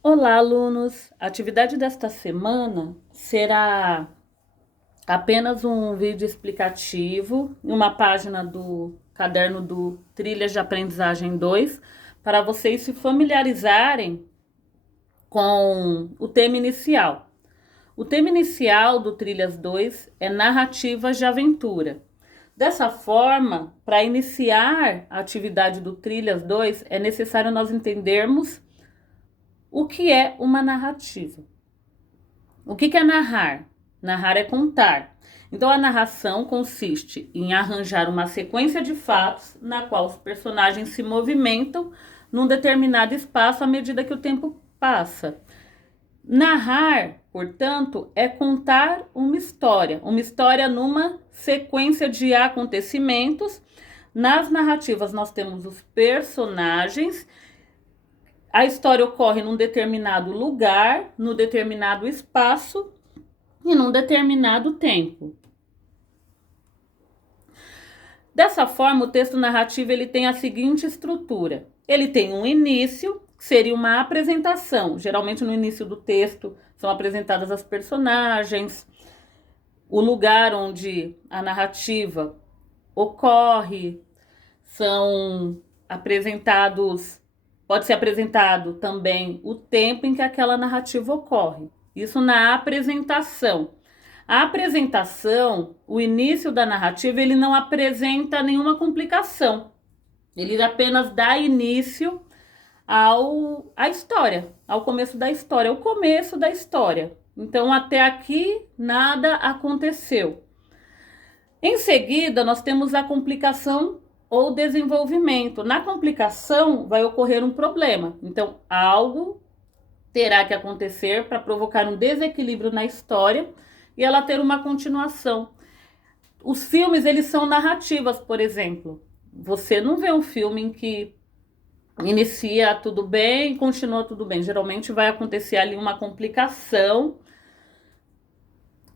Olá, alunos! A atividade desta semana será apenas um vídeo explicativo em uma página do caderno do Trilhas de Aprendizagem 2, para vocês se familiarizarem com o tema inicial. O tema inicial do Trilhas 2 é narrativas de aventura. Dessa forma, para iniciar a atividade do Trilhas 2, é necessário nós entendermos o que é uma narrativa. O que é narrar? Narrar é contar. Então, a narração consiste em arranjar uma sequência de fatos na qual os personagens se movimentam num determinado espaço à medida que o tempo passa. Narrar, portanto, é contar uma história numa sequência de acontecimentos. Nas narrativas, nós temos os personagens. A história ocorre num determinado lugar, num determinado espaço e num determinado tempo. Dessa forma, o texto narrativo ele tem a seguinte estrutura. Ele tem um início, que seria uma apresentação. Geralmente no início do texto são apresentadas as personagens, o lugar onde a narrativa ocorre, são apresentados, pode ser apresentado também o tempo em que aquela narrativa ocorre. Isso na apresentação. A apresentação, o início da narrativa, ele não apresenta nenhuma complicação. Ele apenas dá início à história, ao começo da história, o começo da história. Então, até aqui, nada aconteceu. Em seguida, nós temos a complicação ou desenvolvimento. Na complicação, vai ocorrer um problema. Então, algo terá que acontecer para provocar um desequilíbrio na história e ela ter uma continuação. Os filmes, eles são narrativas, por exemplo. Você não vê um filme em que inicia tudo bem e continua tudo bem. Geralmente vai acontecer ali uma complicação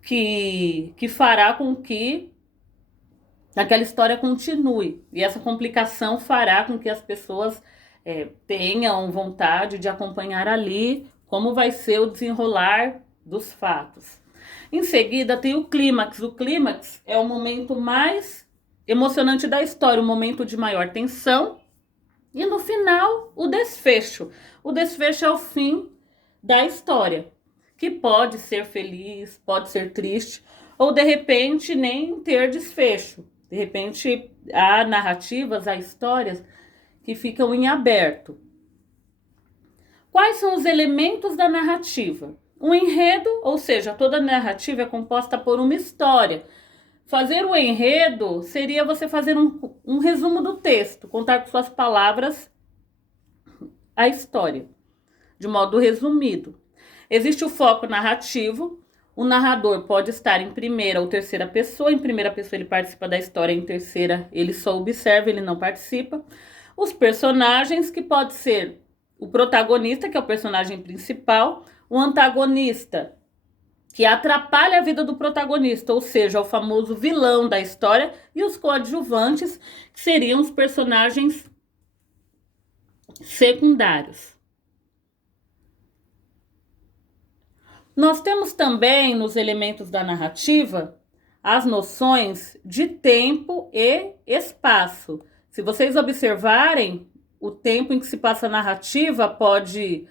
que fará com que aquela história continue. E essa complicação fará com que as pessoas tenham vontade de acompanhar ali como vai ser o desenrolar dos fatos. Em seguida, tem o clímax. O clímax é o momento mais emocionante da história, o momento de maior tensão. E no final, o desfecho. O desfecho é o fim da história, que pode ser feliz, pode ser triste, ou de repente nem ter desfecho. De repente, há narrativas, há histórias que ficam em aberto. Quais são os elementos da narrativa? Um enredo, ou seja, toda narrativa é composta por uma história. Fazer o enredo seria você fazer um resumo do texto, contar com suas palavras a história, de modo resumido. Existe o foco narrativo. O narrador pode estar em primeira ou terceira pessoa. Em primeira pessoa ele participa da história, em terceira ele só observa, ele não participa. Os personagens, que pode ser o protagonista, que é o personagem principal, o antagonista, que atrapalha a vida do protagonista, ou seja, o famoso vilão da história, e os coadjuvantes, que seriam os personagens secundários. Nós temos também nos elementos da narrativa as noções de tempo e espaço. Se vocês observarem, o tempo em que se passa a narrativa pode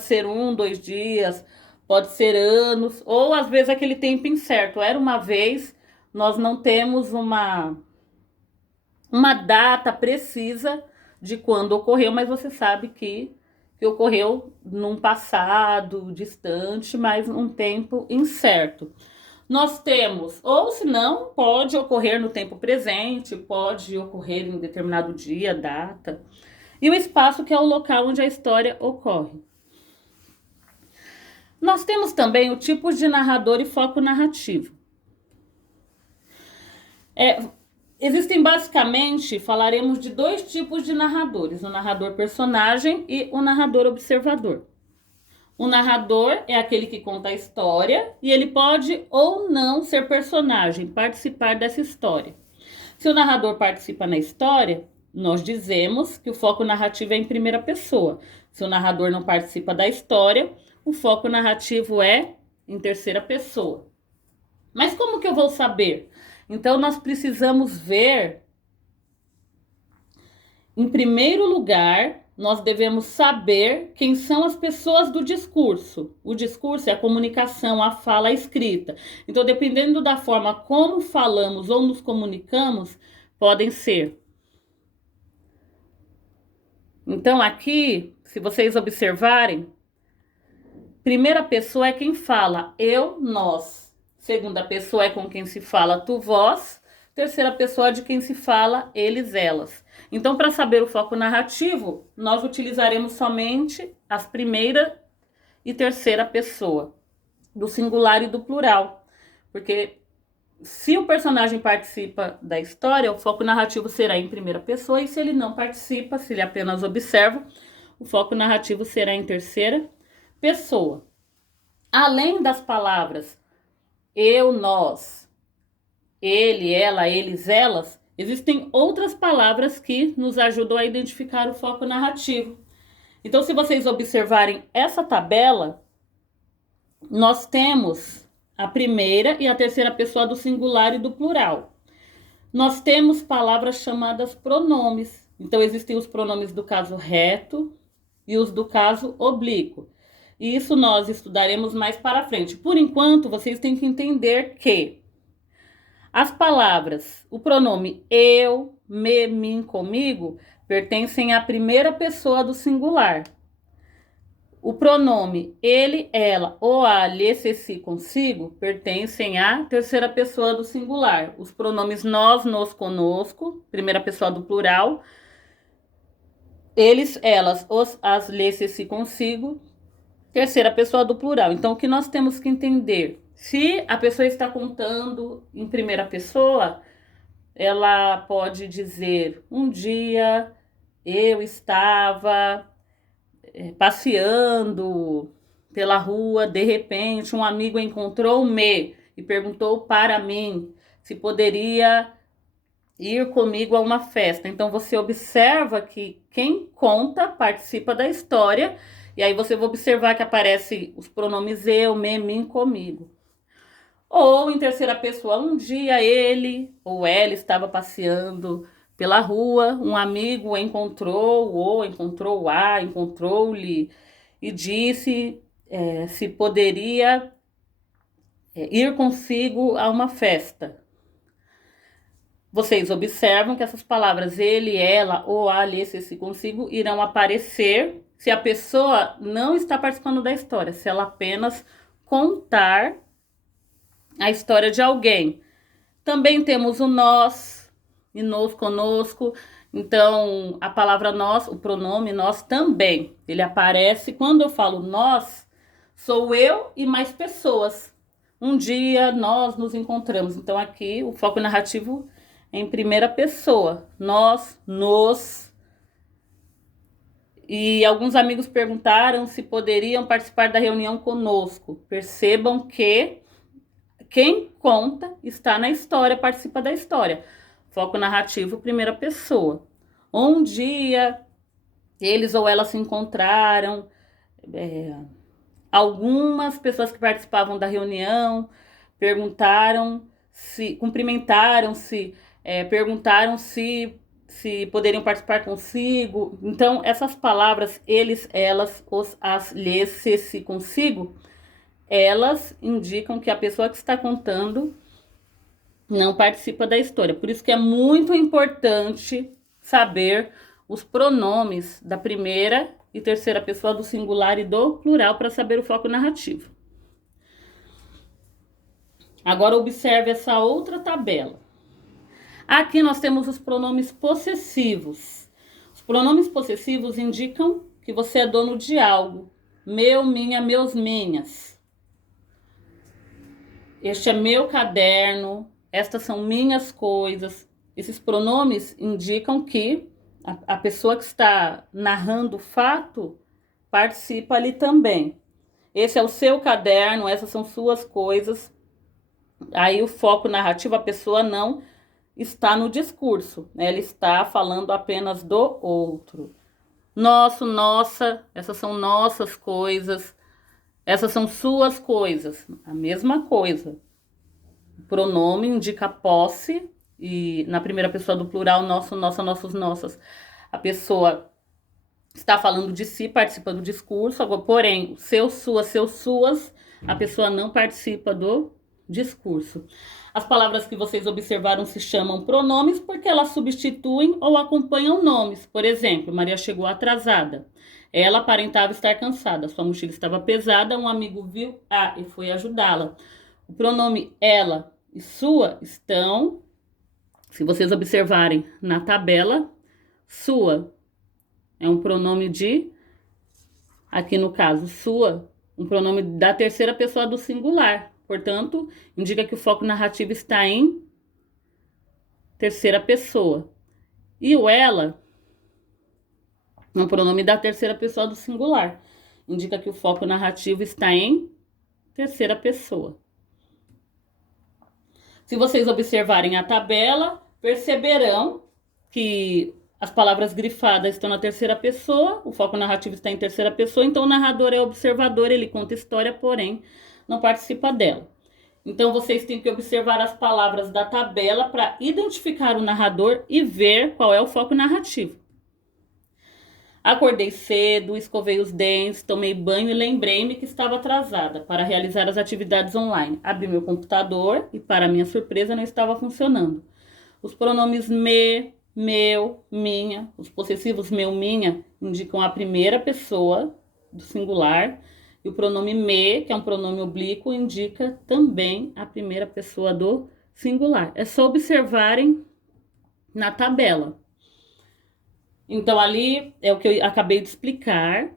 ser 1, 2 dias, pode ser anos, ou às vezes aquele tempo incerto. Era uma vez, nós não temos uma data precisa de quando ocorreu, mas você sabe que ocorreu num passado distante, mas um tempo incerto. Nós temos, ou se não, pode ocorrer no tempo presente, pode ocorrer em determinado dia, data. E o espaço, que é o local onde a história ocorre. Nós temos também o tipo de narrador e foco narrativo. Existem basicamente, falaremos de dois tipos de narradores: o narrador personagem e o narrador observador. O narrador é aquele que conta a história e ele pode ou não ser personagem, participar dessa história. Se o narrador participa na história, nós dizemos que o foco narrativo é em primeira pessoa. se o narrador não participa da história, o foco narrativo é em terceira pessoa. Mas como que eu vou saber? Então, nós precisamos ver, em primeiro lugar, nós devemos saber quem são as pessoas do discurso. O discurso é a comunicação, a fala, a escrita. Então, dependendo da forma como falamos ou nos comunicamos, podem ser. Então, aqui, se vocês observarem, primeira pessoa é quem fala, eu, nós. Segunda pessoa é com quem se fala, tu, vós. Terceira pessoa é de quem se fala, eles, elas. Então, para saber o foco narrativo, nós utilizaremos somente as primeira e terceira pessoa, do singular e do plural. Porque se o personagem participa da história, o foco narrativo será em primeira pessoa, e se ele não participa, se ele apenas observa, o foco narrativo será em terceira pessoa. Além das palavras eu, nós, ele, ela, eles, elas, existem outras palavras que nos ajudam a identificar o foco narrativo. Então, se vocês observarem essa tabela, nós temos a primeira e a terceira pessoa do singular e do plural. Nós temos palavras chamadas pronomes. Então, existem os pronomes do caso reto e os do caso oblíquo. E isso nós estudaremos mais para frente. Por enquanto, vocês têm que entender que as palavras, o pronome eu, me, mim, comigo, pertencem à primeira pessoa do singular. O pronome ele, ela, ou a, lhe, se, si, consigo, pertencem à terceira pessoa do singular. Os pronomes nós, nos, conosco, primeira pessoa do plural. Eles, elas, os, as, lhe, se, si, consigo, terceira pessoa do plural. Então, o que nós temos que entender? Se a pessoa está contando em primeira pessoa, ela pode dizer, um dia eu estava passeando pela rua, de repente um amigo encontrou-me e perguntou para mim se poderia ir comigo a uma festa. Então você observa que quem conta participa da história, e aí você vai observar que aparece os pronomes eu, me, mim, comigo. Ou em terceira pessoa, um dia ele ou ela estava passeando pela rua, um amigo o encontrou, ou encontrou-a, encontrou-lhe e disse se poderia ir consigo a uma festa. Vocês observam que essas palavras ele, ela, ou a, lhe, se, si, consigo irão aparecer se a pessoa não está participando da história, se ela apenas contar a história de alguém. Também temos o nós e nos, conosco. Então, a palavra nós, o pronome nós também, ele aparece quando eu falo nós, sou eu e mais pessoas. Um dia nós nos encontramos. Então, aqui o foco narrativo é em primeira pessoa. Nós, nos. E alguns amigos perguntaram se poderiam participar da reunião conosco. Percebam que quem conta está na história, participa da história. Foco narrativo, primeira pessoa. Um dia, eles ou elas se encontraram. Algumas pessoas que participavam da reunião perguntaram se, cumprimentaram-se, perguntaram se poderiam participar consigo. Então, essas palavras, eles, elas, os, as, lhes, se, si, consigo, elas indicam que a pessoa que está contando não participa da história. Por isso que é muito importante saber os pronomes da primeira e terceira pessoa do singular e do plural para saber o foco narrativo. Agora observe essa outra tabela. Aqui nós temos os pronomes possessivos. Os pronomes possessivos indicam que você é dono de algo. Meu, minha, meus, minhas. Este é meu caderno, estas são minhas coisas. Esses pronomes indicam que a pessoa que está narrando o fato participa ali também. Esse é o seu caderno, essas são suas coisas. Aí o foco narrativo, a pessoa não está no discurso, né? Ela está falando apenas do outro. Nosso, nossa, essas são nossas coisas, essas são suas coisas, a mesma coisa. O pronome indica posse e na primeira pessoa do plural, nosso, nossa, nossos, nossas. A pessoa está falando de si, participa do discurso, agora, porém, seus, suas, a pessoa não participa do discurso. As palavras que vocês observaram se chamam pronomes porque elas substituem ou acompanham nomes. Por exemplo, Maria chegou atrasada. Ela aparentava estar cansada. Sua mochila estava pesada. Um amigo viu e foi ajudá-la. O pronome ela e sua estão, se vocês observarem na tabela, sua é um pronome aqui no caso, sua, um pronome da terceira pessoa do singular. Portanto, indica que o foco narrativo está em terceira pessoa. E o ela é um pronome da terceira pessoa do singular. Indica que o foco narrativo está em terceira pessoa. Se vocês observarem a tabela, perceberão que as palavras grifadas estão na terceira pessoa, o foco narrativo está em terceira pessoa, então o narrador é observador, ele conta história, porém não participa dela. Então vocês têm que observar as palavras da tabela para identificar o narrador e ver qual é o foco narrativo. Acordei cedo, escovei os dentes, tomei banho e lembrei-me que estava atrasada para realizar as atividades online. Abri meu computador e, para minha surpresa, não estava funcionando. Os pronomes me, meu, minha, os possessivos meu, minha, indicam a primeira pessoa do singular. E o pronome me, que é um pronome oblíquo, indica também a primeira pessoa do singular. É só observarem na tabela. Então, ali é o que eu acabei de explicar.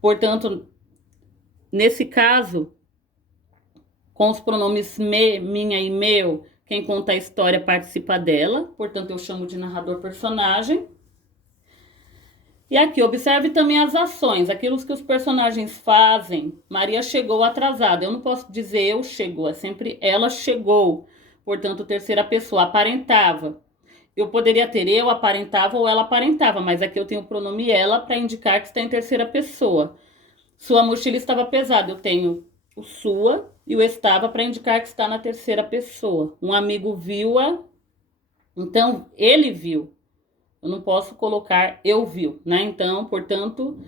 Portanto, nesse caso, com os pronomes me, minha e meu, quem conta a história participa dela. Portanto, eu chamo de narrador personagem. E aqui, observe também as ações, aquilo que os personagens fazem. Maria chegou atrasada. Eu não posso dizer eu chegou, é sempre ela chegou. Portanto, terceira pessoa, aparentava. Eu poderia ter eu aparentava ou ela aparentava, mas aqui eu tenho o pronome ela para indicar que está em terceira pessoa. Sua mochila estava pesada. Eu tenho o sua e o estava para indicar que está na terceira pessoa. Um amigo viu-a, então ele viu. Eu não posso colocar eu viu, né? Então, portanto,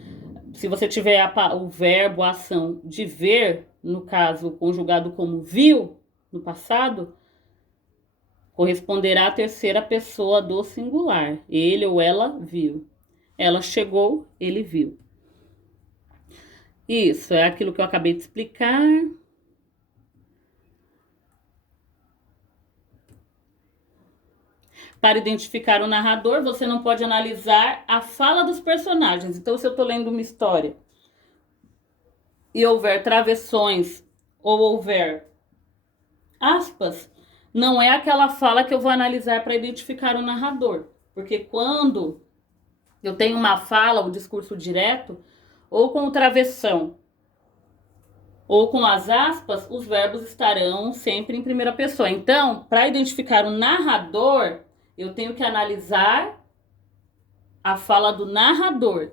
se você tiver o verbo, a ação de ver, no caso conjugado como viu, no passado, corresponderá à terceira pessoa do singular. Ele ou ela viu. Ela chegou, ele viu. Isso, é aquilo que eu acabei de explicar. Para identificar o narrador, você não pode analisar a fala dos personagens. Então, se eu estou lendo uma história e houver travessões ou houver aspas, não é aquela fala que eu vou analisar para identificar o narrador. Porque quando eu tenho uma fala, o discurso direto, ou com o travessão, ou com as aspas, os verbos estarão sempre em primeira pessoa. Então, para identificar o narrador, eu tenho que analisar a fala do narrador,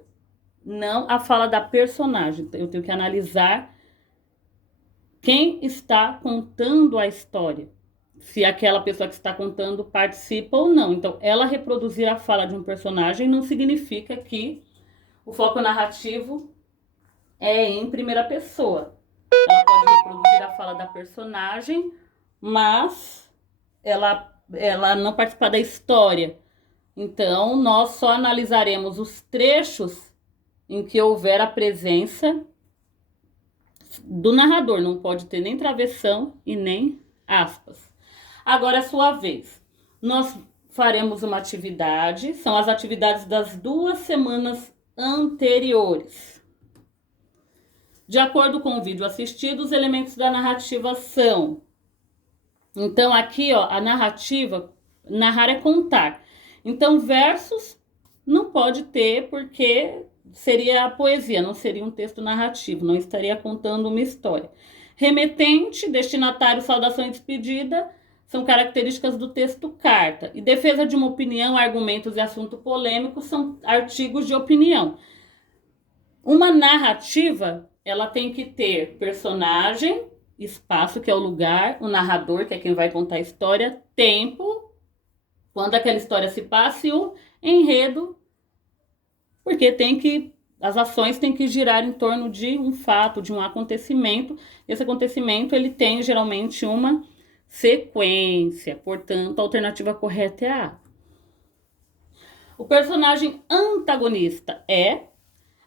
não a fala da personagem. Eu tenho que analisar quem está contando a história. Se aquela pessoa que está contando participa ou não. Então, ela reproduzir a fala de um personagem não significa que o foco narrativo é em primeira pessoa. Ela pode reproduzir a fala da personagem, mas ela não participa da história. Então, nós só analisaremos os trechos em que houver a presença do narrador. Não pode ter nem travessão e nem aspas. Agora é a sua vez. Nós faremos uma atividade, são as atividades das 2 semanas anteriores. De acordo com o vídeo assistido, os elementos da narrativa são... Então, aqui, ó, a narrativa, narrar é contar. Então, versos não pode ter, porque seria a poesia, não seria um texto narrativo, não estaria contando uma história. Remetente, destinatário, saudação e despedida são características do texto carta. E defesa de uma opinião, argumentos e assunto polêmico são artigos de opinião. Uma narrativa, ela tem que ter personagem, espaço, que é o lugar, o narrador, que é quem vai contar a história, tempo, quando aquela história se passa, e o enredo, porque as ações têm que girar em torno de um fato, de um acontecimento. Esse acontecimento, ele tem geralmente uma sequência, portanto, a alternativa correta é a A. O personagem antagonista é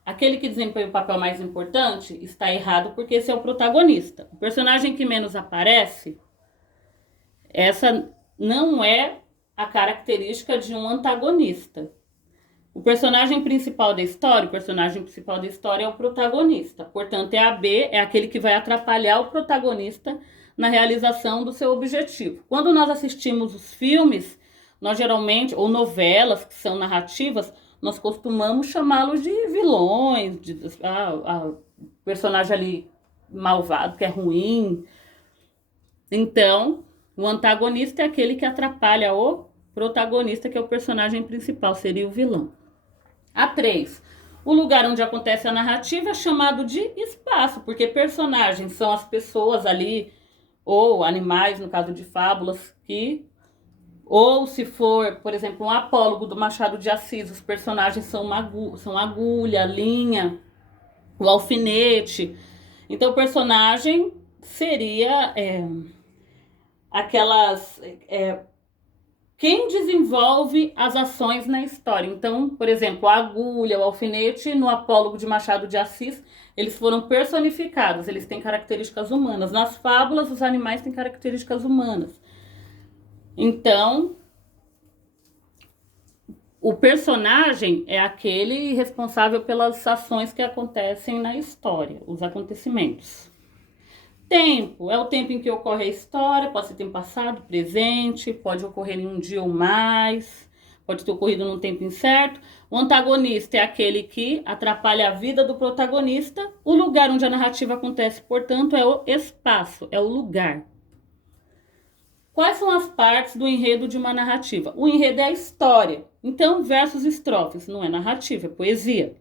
aquele que desempenha o papel mais importante. Está errado, porque esse é o protagonista. O personagem que menos aparece, essa não é a característica de um antagonista. O personagem principal da história, é o protagonista. Portanto, é a B, é aquele que vai atrapalhar o protagonista na realização do seu objetivo. Quando nós assistimos os filmes, nós geralmente, ou novelas que são narrativas, nós costumamos chamá-los de vilões, personagem ali malvado, que é ruim. Então, o antagonista é aquele que atrapalha o protagonista, que é o personagem principal, seria o vilão. A 3. O lugar onde acontece a narrativa é chamado de espaço, porque personagens são as pessoas ali, ou animais, no caso de fábulas, ou se for, por exemplo, um apólogo do Machado de Assis, os personagens são agulha, linha, o alfinete. Então, o personagem seria quem desenvolve as ações na história. Então, por exemplo, a agulha, o alfinete, no apólogo de Machado de Assis, eles foram personificados, eles têm características humanas. Nas fábulas, os animais têm características humanas. Então, o personagem é aquele responsável pelas ações que acontecem na história, os acontecimentos. Tempo é o tempo em que ocorre a história, pode ser tempo passado, presente, pode ocorrer em um dia ou mais, pode ter ocorrido num tempo incerto. O antagonista é aquele que atrapalha a vida do protagonista. O lugar onde a narrativa acontece, portanto, é o espaço, é o lugar. Quais são as partes do enredo de uma narrativa? O enredo é a história. Então, versos e estrofes não é narrativa, é poesia.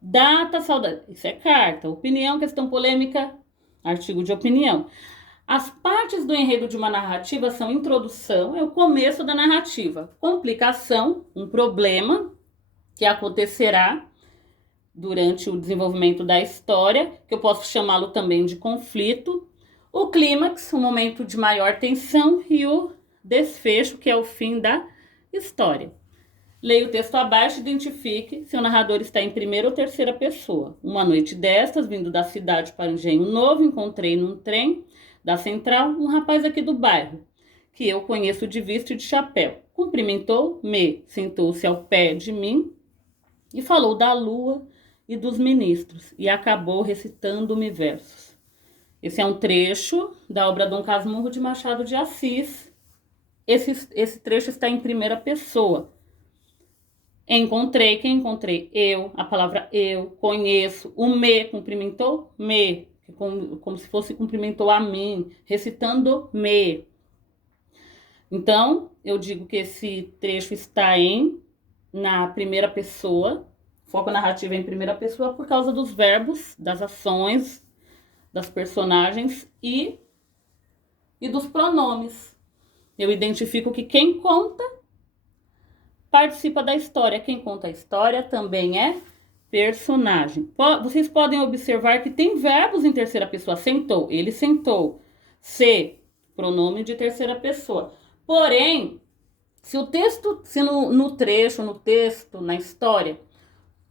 Data, saudade, isso é carta. Opinião, questão polêmica, artigo de opinião. As partes do enredo de uma narrativa são introdução, é o começo da narrativa. Complicação, um problema que acontecerá durante o desenvolvimento da história, que eu posso chamá-lo também de conflito. O clímax, um momento de maior tensão, e o desfecho, que é o fim da história. Leia o texto abaixo e identifique se o narrador está em primeira ou terceira pessoa. Uma noite destas, vindo da cidade para o Engenho Novo, encontrei num trem da Central um rapaz aqui do bairro, que eu conheço de vista e de chapéu. Cumprimentou-me, sentou-se ao pé de mim e falou da lua e dos ministros, e acabou recitando-me versos. Esse é um trecho da obra Dom Casmurro de Machado de Assis. Esse trecho está em primeira pessoa. Encontrei, quem encontrei? Eu, a palavra eu, conheço. O me, cumprimentou? Me, como se fosse cumprimentou a mim, recitando-me. Então, eu digo que esse trecho está na primeira pessoa, foco narrativo é em primeira pessoa por causa dos verbos, das ações, das personagens e dos pronomes. Eu identifico que quem conta participa da história. Quem conta a história também é personagem. Vocês podem observar que tem verbos em terceira pessoa. Sentou, ele sentou. Se, pronome de terceira pessoa. Porém, se no trecho, no texto, na história,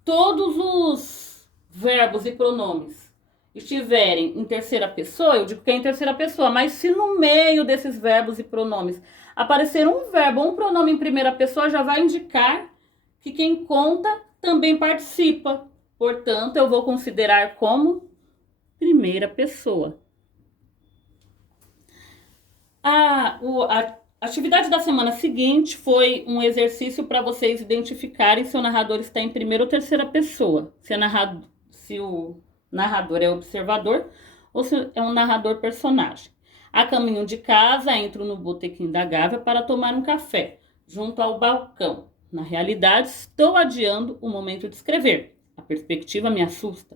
todos os verbos e pronomes estiverem em terceira pessoa, eu digo que é em terceira pessoa, mas se no meio desses verbos e pronomes aparecer um verbo ou um pronome em primeira pessoa, já vai indicar que quem conta também participa. Portanto, eu vou considerar como primeira pessoa. A atividade da semana seguinte foi um exercício para vocês identificarem se o narrador está em primeira ou terceira pessoa. Se o narrador é observador ou se é um narrador personagem. A caminho de casa, entro no botequim da Gávea para tomar um café, junto ao balcão. Na realidade, estou adiando o momento de escrever. A perspectiva me assusta.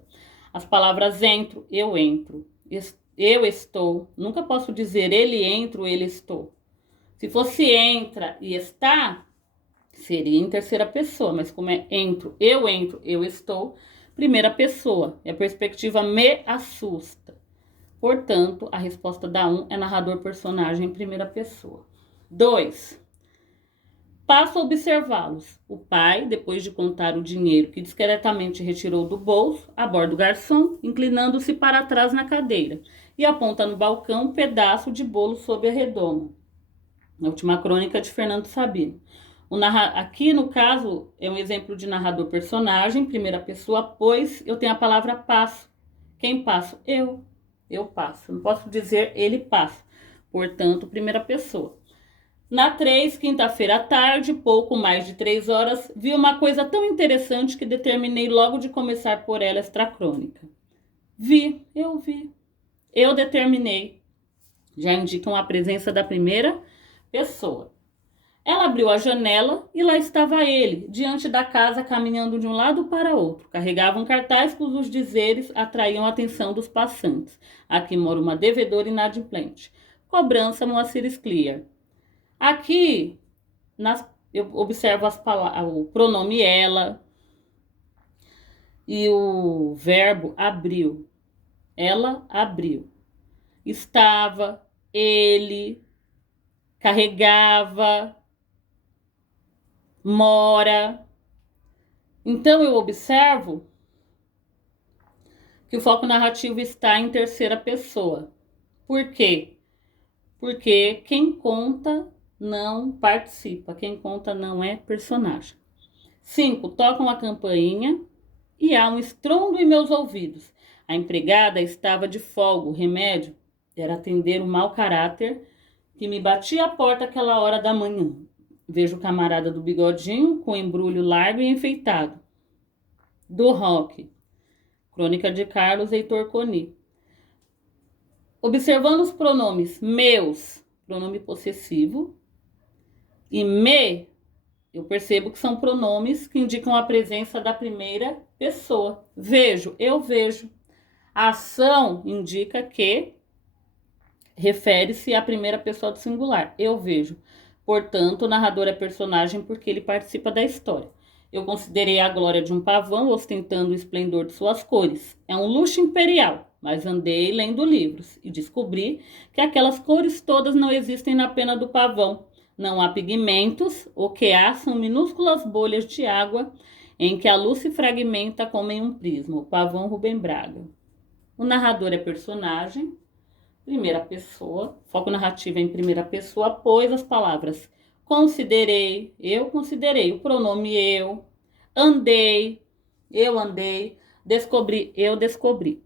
As palavras entro, eu estou. Nunca posso dizer ele entro, ele estou. Se fosse entra e está, seria em terceira pessoa, mas como é entro, eu estou, primeira pessoa. E a perspectiva me assusta. Portanto, a resposta da 1 é narrador-personagem em primeira pessoa. 2. Passo a observá-los. O pai, depois de contar o dinheiro que discretamente retirou do bolso, aborda o garçom, inclinando-se para trás na cadeira, e aponta no balcão um pedaço de bolo sob a redoma. Na última crônica de Fernando Sabino. Aqui, no caso, é um exemplo de narrador-personagem, primeira pessoa, pois eu tenho a palavra passo. Quem passo? Eu. Eu passo. Não posso dizer ele passa. Portanto, primeira pessoa. Na 3, quinta-feira à tarde, pouco mais de 3 horas, vi uma coisa tão interessante que determinei logo de começar por ela esta crônica. Vi. Eu determinei. Já indicam a presença da primeira pessoa. Ela abriu a janela e lá estava ele, diante da casa, caminhando de um lado para outro. Carregava um cartaz cujos dizeres atraíam a atenção dos passantes. Aqui mora uma devedora inadimplente. Cobrança Moacir Scliar. Aqui eu observo o pronome ela e o verbo abriu. Ela abriu. Estava, ele, carregava, mora. Então eu observo que o foco narrativo está em terceira pessoa. Por quê? Porque quem conta não participa, quem conta não é personagem. 5. Tocam a campainha e há um estrondo em meus ouvidos. A empregada estava de folga, o remédio era atender o mau caráter que me batia a porta àquela hora da manhã. Vejo o camarada do bigodinho com embrulho largo e enfeitado. Do rock. Crônica de Carlos Heitor Coni. Observando os pronomes meus, pronome possessivo, e me, eu percebo que são pronomes que indicam a presença da primeira pessoa. Vejo, eu vejo. A ação indica que refere-se à primeira pessoa do singular. Eu vejo. Portanto, o narrador é personagem porque ele participa da história. Eu considerei a glória de um pavão ostentando o esplendor de suas cores. É um luxo imperial, mas andei lendo livros e descobri que aquelas cores todas não existem na pena do pavão. Não há pigmentos, o que há são minúsculas bolhas de água em que a luz se fragmenta como em um prisma. O pavão Rubem Braga. O narrador é personagem, primeira pessoa, foco narrativo é em primeira pessoa, pois as palavras considerei, o pronome eu andei, descobri, eu descobri.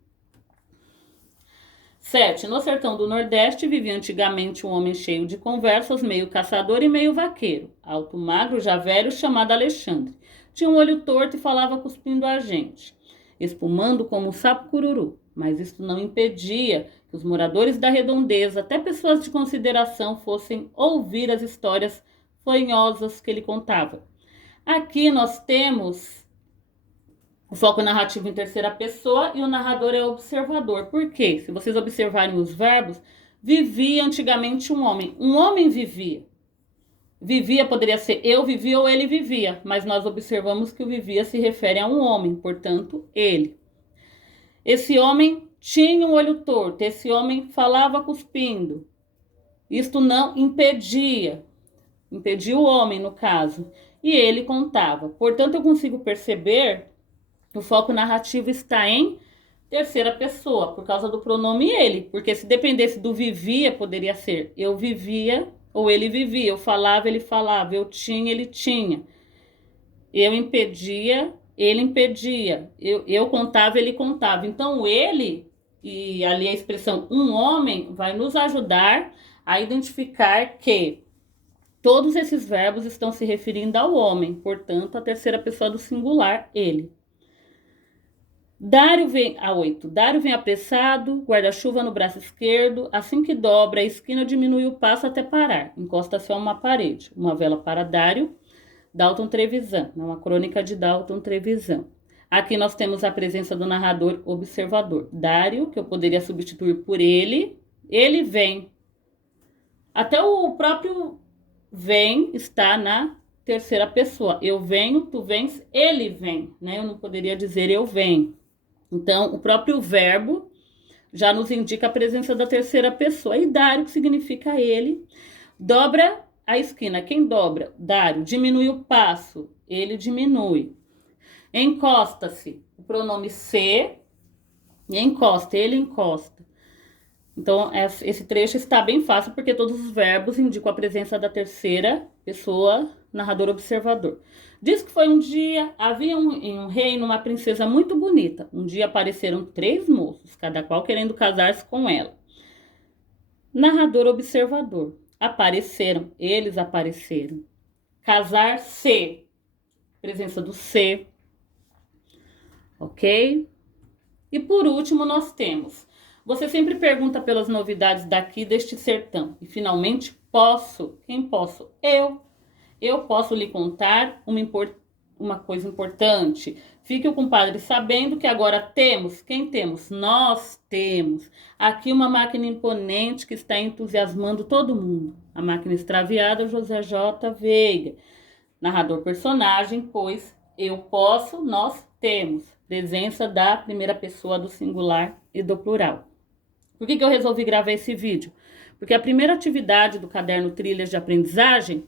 7. No sertão do Nordeste vivia antigamente um homem cheio de conversas, meio caçador e meio vaqueiro, alto, magro, já velho, chamado Alexandre. Tinha um olho torto e falava cuspindo a gente, espumando como um sapo cururu. Mas isso não impedia que os moradores da redondeza, até pessoas de consideração, fossem ouvir as histórias fanhosas que ele contava. Aqui nós temos o foco narrativo em terceira pessoa e o narrador é o observador. Por quê? Se vocês observarem os verbos, vivia antigamente um homem. Um homem vivia. Vivia poderia ser eu vivia ou ele vivia, mas nós observamos que o vivia se refere a um homem, portanto, ele. Esse homem tinha um olho torto, esse homem falava cuspindo. Isto não impedia o homem, no caso, e ele contava. Portanto, eu consigo perceber que o foco narrativo está em terceira pessoa, por causa do pronome ele, porque se dependesse do vivia, poderia ser eu vivia ou ele vivia, eu falava, ele falava, eu tinha, ele tinha, eu impedia, ele impedia, eu contava, ele contava. Então, ele, e ali a expressão um homem, vai nos ajudar a identificar que todos esses verbos estão se referindo ao homem, portanto, a terceira pessoa do singular, ele. Dário vem a 8. Dário vem apressado, guarda-chuva no braço esquerdo. Assim que dobra a esquina, diminui o passo até parar. Encosta-se a uma parede. Uma vela para Dário. Dalton Trevisan, uma crônica de Dalton Trevisan. Aqui nós temos a presença do narrador observador. Dário, que eu poderia substituir por ele. Ele vem. Até o próprio vem está na terceira pessoa. Eu venho, tu vens, ele vem, né? Eu não poderia dizer eu venho. Então, o próprio verbo já nos indica a presença da terceira pessoa. E Dário, que significa ele, dobra a esquina. Quem dobra? Dário. Diminui o passo. Ele diminui. Encosta-se. O pronome se. E encosta. Ele encosta. Então, esse trecho está bem fácil porque todos os verbos indicam a presença da terceira pessoa, narrador observador. Diz que foi um dia, havia um rei e uma princesa muito bonita. Um dia apareceram 3 moços, cada qual querendo casar-se com ela. Narrador observador. Apareceram, eles apareceram. Casar-se. Presença do se. Ok? E por último nós temos: você sempre pergunta pelas novidades daqui deste sertão. E finalmente posso. Quem posso? Eu posso lhe contar uma coisa importante. Fique o compadre sabendo que agora temos. Quem temos? Nós temos. Aqui uma máquina imponente que está entusiasmando todo mundo. A máquina extraviada, José J. Veiga. Narrador personagem, pois eu posso, nós temos. Presença da primeira pessoa do singular e do plural. Por que eu resolvi gravar esse vídeo? Porque a primeira atividade do caderno Trilhas de Aprendizagem,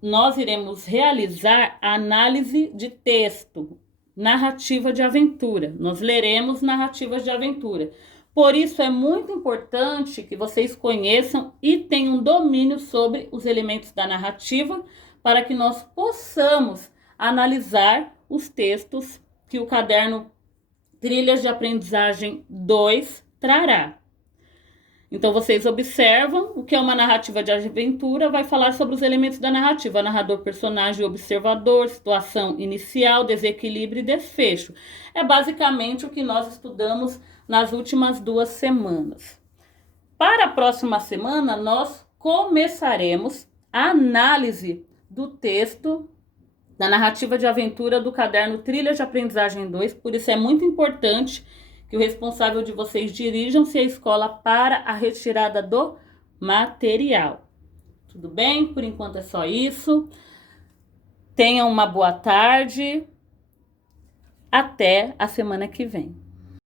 nós iremos realizar a análise de texto, narrativa de aventura. Nós leremos narrativas de aventura. Por isso é muito importante que vocês conheçam e tenham domínio sobre os elementos da narrativa para que nós possamos analisar os textos que o caderno Trilhas de Aprendizagem 2 trará. Então, vocês observam o que é uma narrativa de aventura, vai falar sobre os elementos da narrativa: narrador, personagem, observador, situação inicial, desequilíbrio e desfecho. É basicamente o que nós estudamos nas últimas 2 semanas. Para a próxima semana, nós começaremos a análise do texto da narrativa de aventura do caderno Trilhas de Aprendizagem 2, por isso é muito importante que o responsável de vocês dirijam-se à escola para a retirada do material. Tudo bem? Por enquanto é só isso. Tenham uma boa tarde. Até a semana que vem.